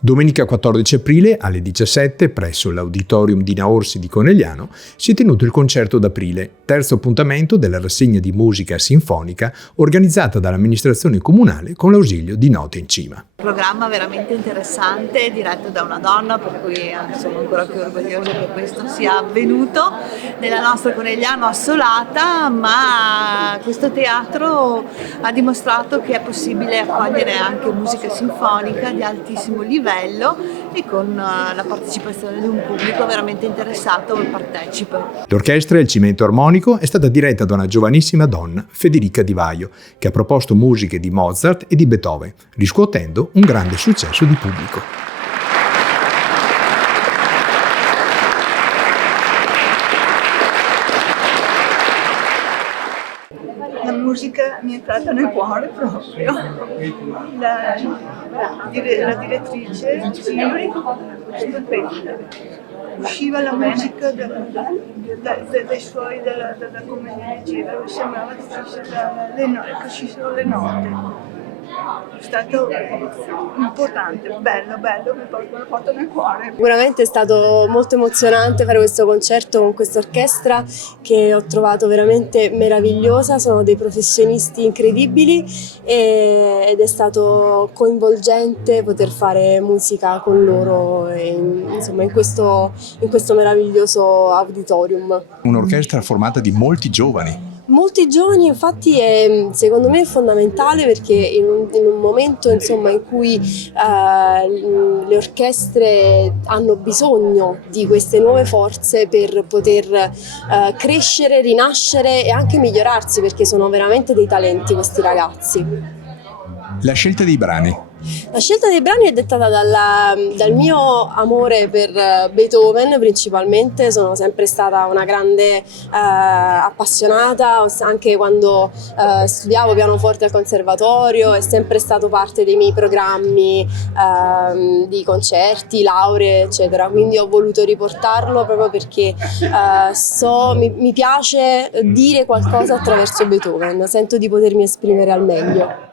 Domenica 14 aprile alle 17 presso l'Auditorium Dina Orsi di Conegliano si è tenuto il concerto d'aprile, terzo appuntamento della rassegna di musica sinfonica organizzata dall'amministrazione comunale con l'ausilio di Note in Cima. Un programma veramente interessante, diretto da una donna, per cui sono ancora più orgogliosa che questo sia avvenuto nella nostra Conegliano assolata, ma questo teatro ha dimostrato che è possibile accogliere anche musica sinfonica di altissimo livello e con la partecipazione di un pubblico veramente interessato e partecipa. L'orchestra Il Cimento Armonico è stata diretta da una giovanissima donna, Federica Di Vaio, che ha proposto musiche di Mozart e di Beethoven, riscuotendo un grande successo di pubblico. La musica mi è entrata nel cuore proprio. La direttrice, stupenda. Usciva la musica dai suoi, come diceva, sembrava che ci sono le note. È stato importante, bello, me lo porto nel cuore. Sicuramente è stato molto emozionante fare questo concerto con questa orchestra che ho trovato veramente meravigliosa, sono dei professionisti incredibili ed è stato coinvolgente poter fare musica con loro insomma in questo meraviglioso auditorium. Un'orchestra formata di molti giovani. Molti giovani, infatti, secondo me è fondamentale perché in un momento insomma, in cui le orchestre hanno bisogno di queste nuove forze per poter crescere, rinascere e anche migliorarsi, perché sono veramente dei talenti questi ragazzi. La scelta dei brani. La scelta dei brani è dettata dal mio amore per Beethoven principalmente. Sono sempre stata una grande appassionata, anche quando studiavo pianoforte al conservatorio, è sempre stato parte dei miei programmi di concerti, lauree eccetera, quindi ho voluto riportarlo proprio perché mi piace dire qualcosa attraverso Beethoven, sento di potermi esprimere al meglio.